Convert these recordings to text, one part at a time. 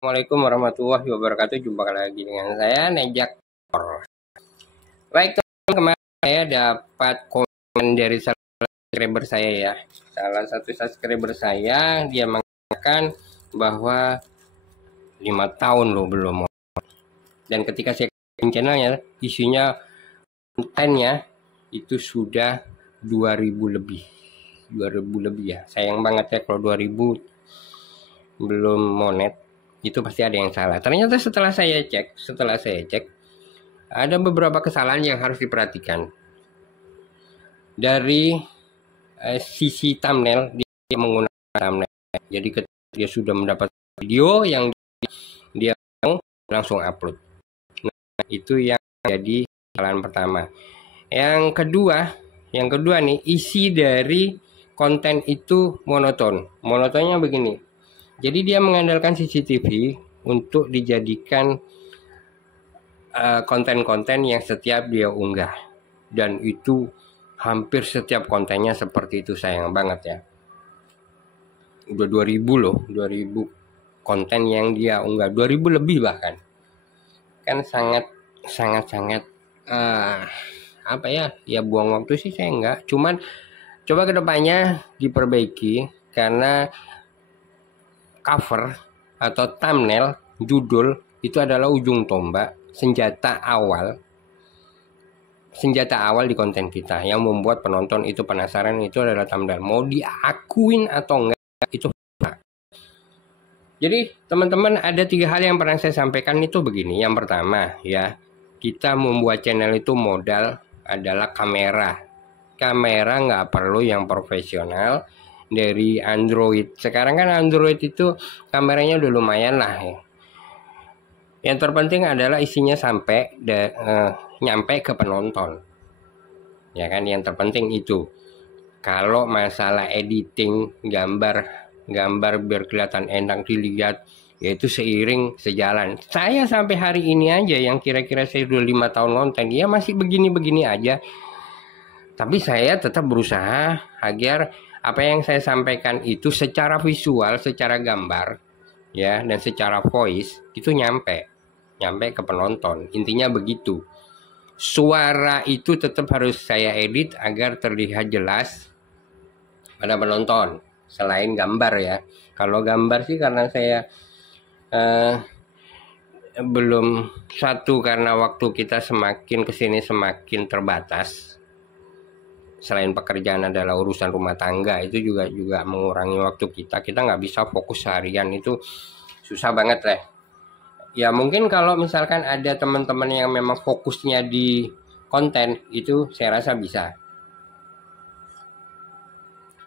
Assalamualaikum warahmatullahi wabarakatuh. Jumpa lagi dengan saya Nejak. Baik teman, kemarin saya dapat komen dari salah satu subscriber saya ya. Salah satu subscriber saya dia mengatakan bahwa 5 tahun loh belum. Dan ketika saya bikin channelnya, isinya kontennya itu sudah 2000 lebih. 2000 lebih ya. Sayang banget ya kalau 2000 belum monet. Itu pasti ada yang salah. Ternyata setelah saya cek, ada beberapa kesalahan yang harus diperhatikan. Dari sisi thumbnail, dia menggunakan thumbnail. Jadi ketika dia sudah mendapat video yang dia mau, langsung upload. Nah, itu yang jadi kesalahan pertama. Yang kedua nih, isi dari konten itu monoton. Monotonnya begini. Jadi dia mengandalkan CCTV untuk dijadikan konten-konten yang setiap dia unggah. Dan itu hampir setiap kontennya seperti itu, sayang banget ya. Udah 2000 loh, 2000 konten yang dia unggah, 2000 lebih bahkan. Kan sangat apa ya? Ya buang waktu sih saya enggak. Cuman coba kedepannya diperbaiki karena cover atau thumbnail judul itu adalah ujung tombak senjata awal di konten kita yang membuat penonton itu penasaran. Itu adalah thumbnail, mau diakuin atau enggak itu. Jadi teman-teman, ada 3 hal yang pernah saya sampaikan itu begini. Yang pertama ya, kita membuat channel itu modal adalah kamera nggak perlu yang profesional dari Android. Sekarang kan Android itu kameranya udah lumayan lah ya. Yang terpenting adalah isinya sampai nyampe ke penonton. Ya kan, yang terpenting itu. Kalau masalah editing gambar biar kelihatan enak dilihat, yaitu seiring sejalan. Saya sampai hari ini aja yang kira-kira saya udah 5 tahun konten, ya masih begini-begini aja. Tapi saya tetap berusaha agar apa yang saya sampaikan itu secara visual, secara gambar, ya, dan secara voice itu nyampe ke penonton. Intinya begitu. Suara itu tetap harus saya edit agar terlihat jelas pada penonton. Selain gambar ya. Kalau gambar sih karena saya belum, satu karena waktu kita semakin kesini semakin terbatas. Selain pekerjaan adalah urusan rumah tangga, itu juga mengurangi waktu kita nggak bisa fokus seharian, itu susah banget lah ya. Mungkin kalau misalkan ada teman-teman yang memang fokusnya di konten, itu saya rasa bisa.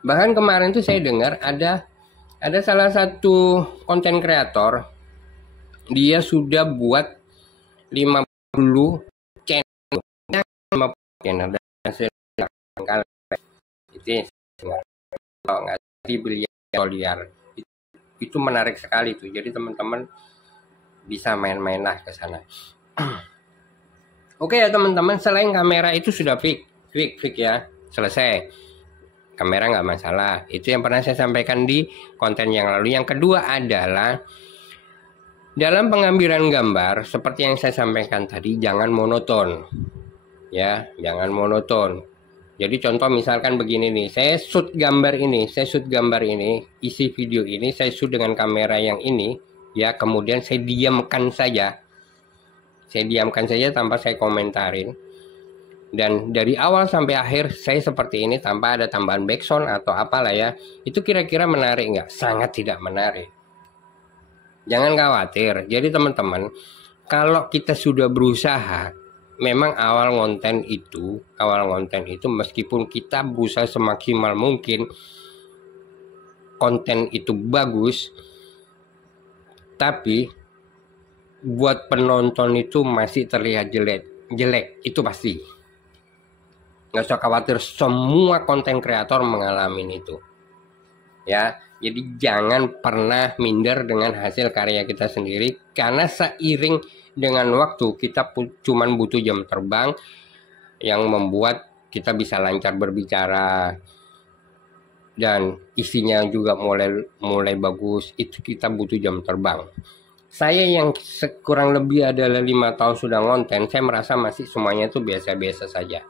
Bahkan kemarin tuh saya dengar ada salah satu konten kreator, dia sudah buat 50 channel dan kali itu kalau nggak dibeli liar. Itu menarik sekali tuh. Jadi teman-teman bisa main-main lah ke sana. Oke ya teman-teman, selain kamera itu sudah fix ya, selesai. Kamera nggak masalah. Itu yang pernah saya sampaikan di konten yang lalu. Yang kedua adalah dalam pengambilan gambar, seperti yang saya sampaikan tadi, jangan monoton. Ya, jangan monoton. Jadi contoh misalkan begini nih, saya shoot gambar ini, isi video ini saya shoot dengan kamera yang ini, ya, kemudian saya diamkan saja tanpa saya komentarin. Dan dari awal sampai akhir saya seperti ini tanpa ada tambahan backsound atau apalah ya. Itu kira-kira menarik nggak? Sangat tidak menarik. Jangan khawatir. Jadi teman-teman, kalau kita sudah berusaha, memang awal konten itu meskipun kita berusaha semaksimal mungkin konten itu bagus, tapi buat penonton itu masih terlihat jelek, itu pasti. Nggak usah khawatir, semua konten kreator mengalami itu. Ya, jadi jangan pernah minder dengan hasil karya kita sendiri, karena seiring dengan waktu kita cuman butuh jam terbang yang membuat kita bisa lancar berbicara dan isinya juga mulai bagus. Itu kita butuh jam terbang. Saya yang kurang lebih adalah 5 tahun sudah ngonten, saya merasa masih semuanya itu biasa-biasa saja.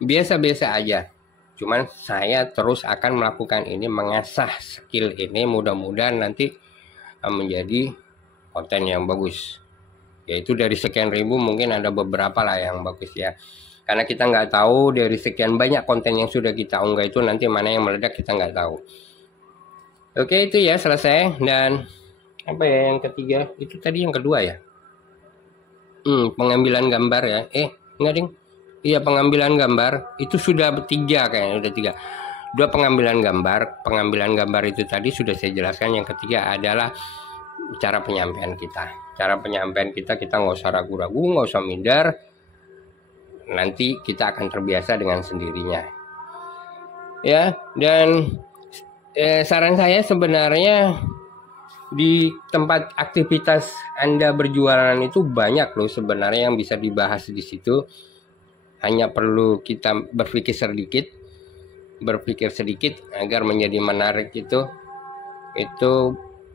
Biasa-biasa aja. Cuman saya terus akan melakukan ini, mengasah skill ini, mudah-mudahan nanti menjadi konten yang bagus. Yaitu dari sekian ribu mungkin ada beberapa lah yang bagus ya. Karena kita nggak tahu dari sekian banyak konten yang sudah kita unggah itu nanti mana yang meledak, kita nggak tahu. Oke, itu ya selesai. Dan apa ya yang ketiga? Itu tadi yang kedua ya. Pengambilan gambar ya. Enggak ding. Iya, pengambilan gambar itu sudah tiga kayaknya, udah tiga. Dua pengambilan gambar. Pengambilan gambar itu tadi sudah saya jelaskan. Yang ketiga adalah cara penyampaian kita. Cara penyampaian kita nggak usah ragu-ragu, nggak usah minder. Nanti kita akan terbiasa dengan sendirinya. Ya, dan saran saya sebenarnya di tempat aktivitas Anda berjualan itu banyak loh sebenarnya yang bisa dibahas di situ. Hanya perlu kita berpikir sedikit agar menjadi menarik. Itu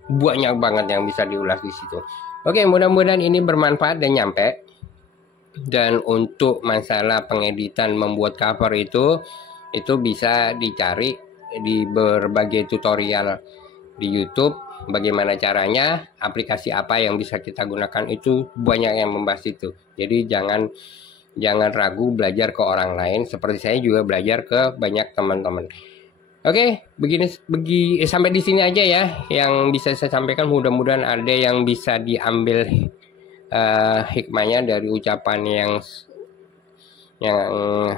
banyak banget yang bisa diulas di situ. Oke, mudah-mudahan ini bermanfaat dan nyampe. Dan untuk masalah pengeditan membuat cover itu bisa dicari di berbagai tutorial di YouTube. Bagaimana caranya, aplikasi apa yang bisa kita gunakan, itu banyak yang membahas itu. Jadi jangan ragu belajar ke orang lain, seperti saya juga belajar ke banyak teman-teman. Oke, sampai di sini aja ya yang bisa saya sampaikan. Mudah-mudahan ada yang bisa diambil hikmahnya dari ucapan yang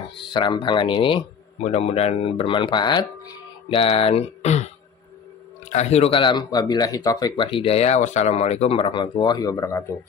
serampangan ini. Mudah-mudahan bermanfaat. Dan akhirul kalam, wabillahi taufik wal hidayah. Wassalamualaikum warahmatullahi wabarakatuh.